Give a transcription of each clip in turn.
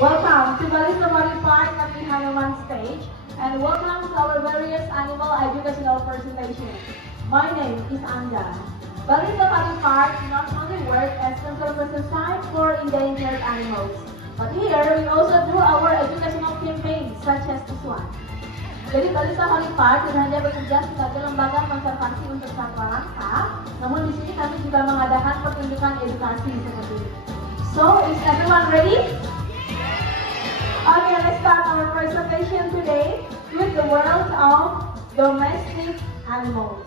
Welcome to Bali Safari Park at the Hanuman stage, and welcome to our various animal educational presentations. My name is Anja. Bali Safari Park not only works as conservation site for endangered animals, but here we also do our educational campaigns such as this one. Jadi Bali Safari Park tidak hanya bekerja sebagai lembaga konservasi untuk satwa langka, namun di sini kami juga mengadakan pertunjukan edukasi seperti ini. So, is everyone ready? Okay, let's start our presentation today with the world of domestic animals.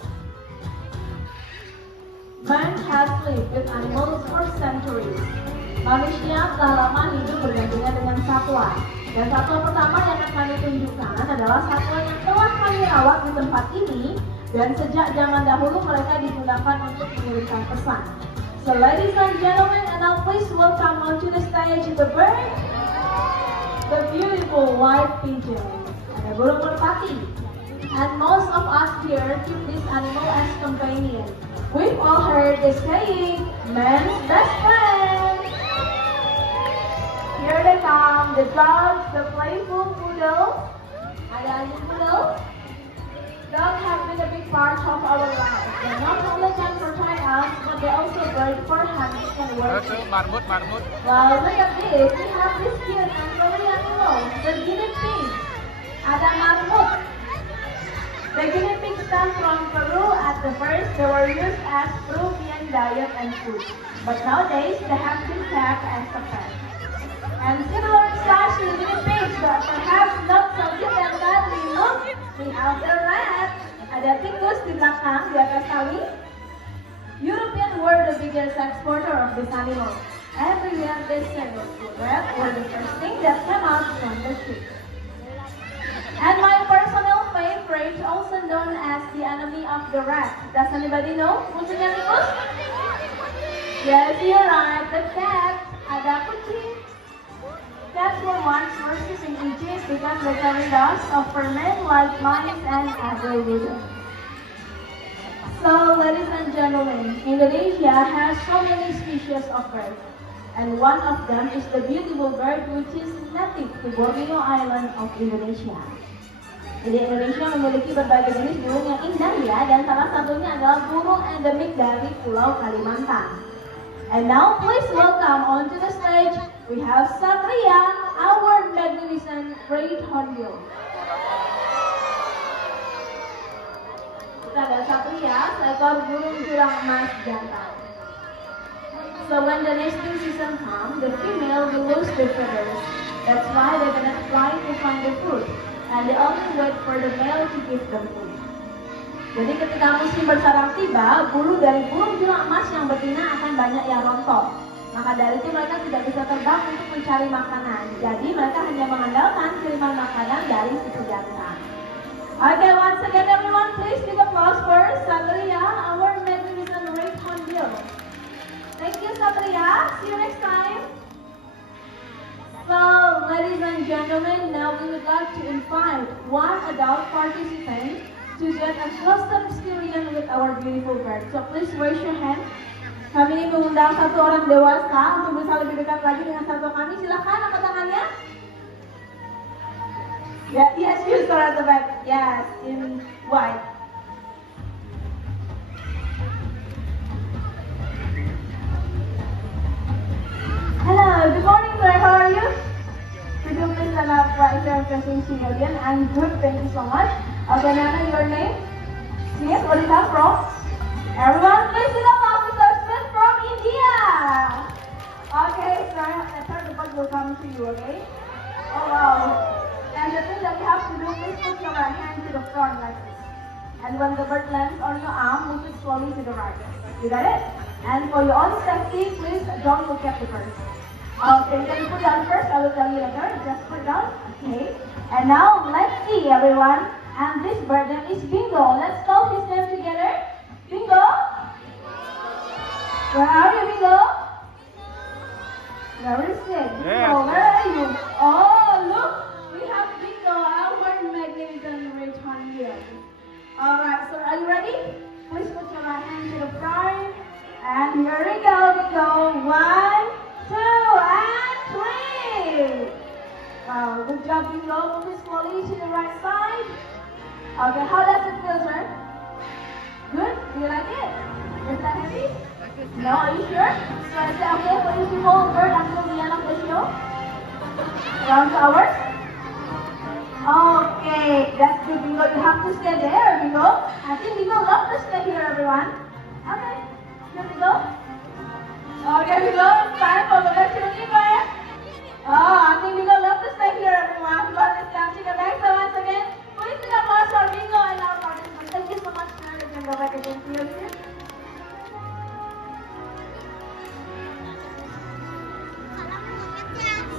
Man has lived with animals for centuries. Manusia telah lama hidup bergandengan dengan satwa. Dan satwa pertama yang akan kami tunjukkan adalah satwa yang telah kami rawat di tempat ini dan sejak zaman dahulu mereka digunakan untuk mengirimkan pesan. So ladies and gentlemen, and now please welcome onto the stage the bird, the beautiful white pigeon, ada burung merpati. And most of us here keep this animal as companion. We've all heard the saying, man's best friend. Here they come, the dogs, the playful poodle. Ada anjing poodle. Dogs have been a big part of our lives. They not only can protect us, but they also bird for hunting and working. Marmut. Well, look at this. We have this cute and furry animals, the guinea pig. Ada marmut. The guinea pigs come from Peru. At the first, they were used as Peruvian diet and food. But nowadays, they have been kept as a pet. And similar size to guinea pigs, but perhaps not so cute and badly look. We have the rat. Ada tikus di belakang, di atas tali. Europeans were the biggest exporter of this animal. Every year they said rats were the first thing that came out from the street. And my personal favorite, also known as the enemy of the rat. Does anybody know musuhnya tikus? Yes, you're right, the cat. Ada kucing. Cats were once worshipped in Egypt because they carry dust of vermin like mice and every rodent. So, ladies and gentlemen, Indonesia has so many species of birds, and one of them is the beautiful bird which is native to Borneo Island of Indonesia. Jadi Indonesia memiliki berbagai jenis burung yang indah ya, dan salah satunya adalah burung endemik dari Pulau Kalimantan. And now please welcome onto the stage, we have Satria, our magnificent great hornbill. Kita ada Satria, seekor burung jurang emas jantan. So when the nesting season comes, the female will lose their feathers. That's why they cannot fly to find the food, and they only wait for the male to give them food. Jadi ketika musim bersarang tiba, bulu dari burung jurang emas yang betina akan banyak yang rontok. Maka dari itu mereka tidak bisa terbang untuk mencari makanan. Jadi mereka hanya mengandalkan kiriman makanan dari suku jantan. Okay, once again everyone, please give applause for Satria, our magnificent red hornbill. Thank you, Satria. See you next time. So, ladies and gentlemen, now we would like to invite one adult participant to get a custom experience with our beautiful bird. So please raise your hand. Kami ini mengundang satu orang dewasa untuk bisa lebih dekat lagi dengan satwa kami. Silakan angkat tangannya. Yeah, yes, you start at the back. Yes, in white. Hello, good morning sir. How are you? Could you please stand up right here facing civilian? I'm good, thank you so much. Okay, Nana, your name? Smith, where did you come from? Everyone, please welcome Mr. Smith from India. Okay, sir, the bird will come to you, okay? Oh, wow. And the thing that you have to do, please put your right hand to the front like this. And when the bird lands on your arm, move it slowly to the right. You got it? And for your own safety, please don't look at the bird. Okay, you can put down first, I will tell you later. Just put down, okay? And now, let's see, everyone. And this bird name is Bingo. Let's call his name together. Bingo. Where are you, Bingo? Where is it? Bingo, where are you? Oh, look. We have Bingo, our magnificent red hornbill. Alright, so are you ready? Please put your right hand to the front. And here we go, Bingo. 1, 2, and 3. job, Bingo. Move it slowly to the right side. Okay, how does it feel, sir? Good? Do you like it? Is that heavy? No, are you sure? So is it okay for you to hold Bird until the end of the show? Around 2 hours? Okay, that's good, Bingo. You have to stay there, Bingo. I think Bingo love to stay here, everyone. Okay, here we go. Okay, Bingo, it's time for the lecture, Bingo. Oh, I think Bingo love to stay here, everyone. God is catching a back. So once again, please take applause for Bingo and our participants. Thank you so much, sir. You can go back again to your seat.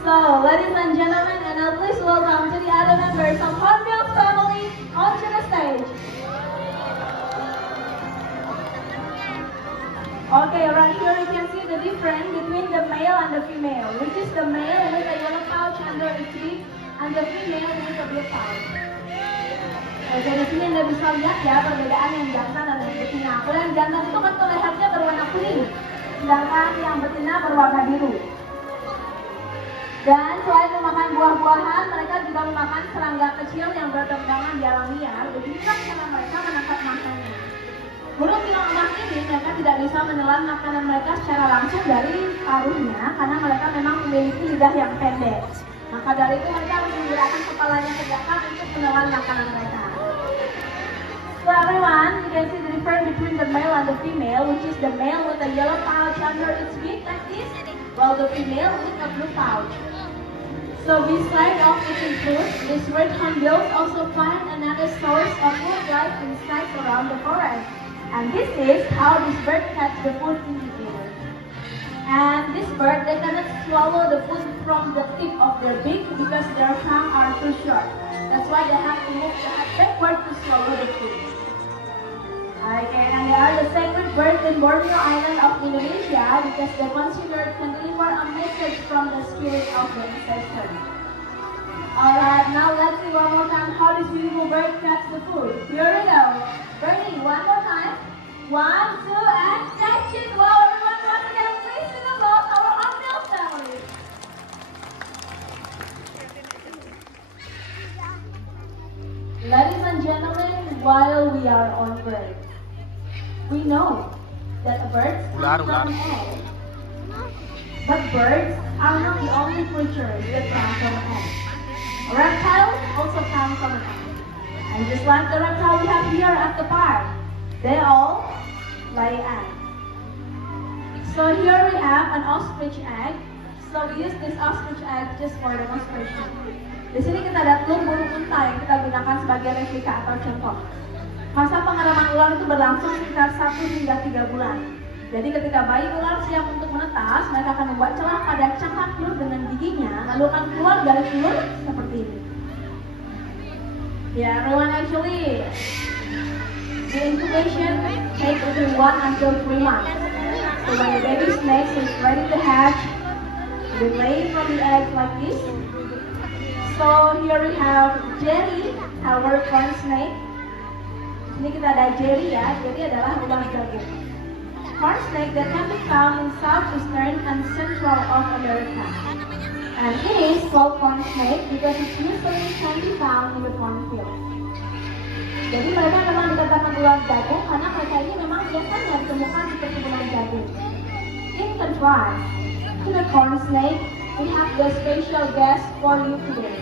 So, ladies and gentlemen, and now please welcome to the other members of Hornbill's family onto the stage. Okay, right here you can see the difference between the male and the female, which is the male with a yellow pouch under its beak and the female with a blue pouch. Oke, di sini Anda bisa lihat ya perbedaan yang jantan dan yang betina. Kalau yang jantan itu kan lehernya berwarna kuning, sedangkan yang betina berwarna biru. Dan selain memakan buah-buahan, mereka juga memakan serangga kecil yang berterbangan di alam liar. Beginilah cara mereka menangkap makannya. Burung bilang emas ini mereka tidak bisa menelan makanan mereka secara langsung dari paruhnya karena mereka memang memiliki lidah yang pendek. Maka dari itu mereka harus menggerakkan kepalanya ke belakang untuk menelan makanan mereka. So everyone, you can see the difference between the male and the female, which is the male with a yellow pouch under its beak like this, while the female with a blue pouch. So besides of eating food, these red hornbills also find another source of food like insects around the forest. And this is how this bird catches the food in the air. And this bird, they cannot swallow the food from the tip of their beak because their tongue are too short. That's why they have to move the head backward to swallow the food. Okay, and they are the sacred birds in Borneo Island of Indonesia because they considered can deliver a message from the spirit of the ancestor. Alright, now let's see one more time how this beautiful bird catch the food. Here we go. Ready, one more time. 1, 2, and catch it. Wow, everyone, once again, please take applause our Hornbill family. Ladies and gentlemen, while we are on birds, we know that birds come from eggs. But birds are not the only creatures that come from eggs. Reptiles also come from an egg. And just like the reptile we have here at the park, they all lay eggs. So here we have an ostrich egg. So we use this ostrich egg just for demonstration. Di sini kita ada telur burung unta yang kita gunakan sebagai replika atau contoh. Masa pengeraman ular itu berlangsung sekitar 1 hingga 3 bulan. Jadi ketika bayi ular siap untuk menetas, mereka akan membuat celah pada cangkang telur dengan giginya, lalu akan keluar dari telur seperti ini. Yeah, everyone, actually, the incubation takes between 1 until 3 months. So when the baby snake is ready to hatch, they lay from the eggs like this. So here we have Jerry, our corn snake. Ini kita ada Jerry ya, Jerry adalah ular jagung. Corn snake that can be found in southeastern and central of America. And it is called corn snake because it usually can be found in the cornfield. Jadi mereka memang dikatakan ular jagung karena mereka ini memang biasanya ditemukan di perkebunan jagung. In contrast to the corn snake, we have the special guest for you today.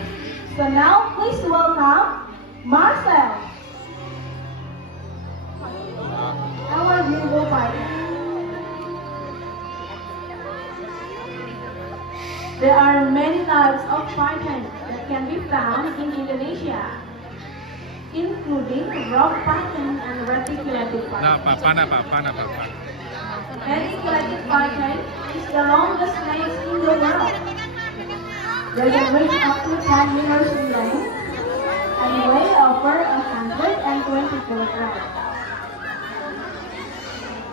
So now please welcome Marcel, our beautiful partner. There are many types of python that can be found in Indonesia, including rock python and reticulated python. Reticulated python is the longest snake in the world. They can reach up to 10 meters in length and weigh over 120 kilograms.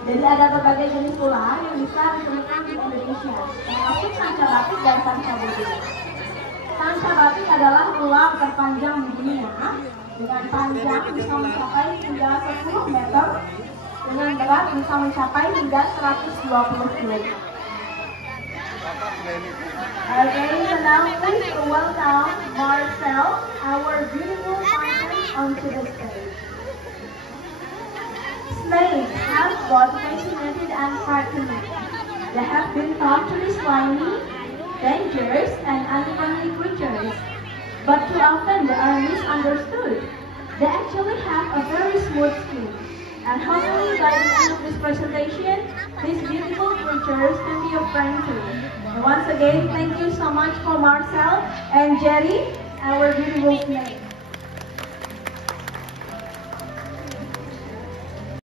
Jadi ada berbagai jenis ular yang bisa ditemukan di Indonesia, termasuk sanca batik dan sanca bodi. Sanca batik adalah ular terpanjang di dunia, dengan panjang bisa mencapai hingga 10 meter, dengan berat bisa mencapai hingga 120 kg. Okay, so now please welcome Marcel, our beautiful partner, onto the stage. Snakes have both fascinated and cartoonic. They have been thought to be slimy, dangerous, and unfriendly creatures. But too often they are misunderstood. They actually have a very smooth skin. And hopefully by the end of this presentation, these beautiful creatures can be your friend too. And once again, thank you so much for Marcel and Jerry, our beautiful snake.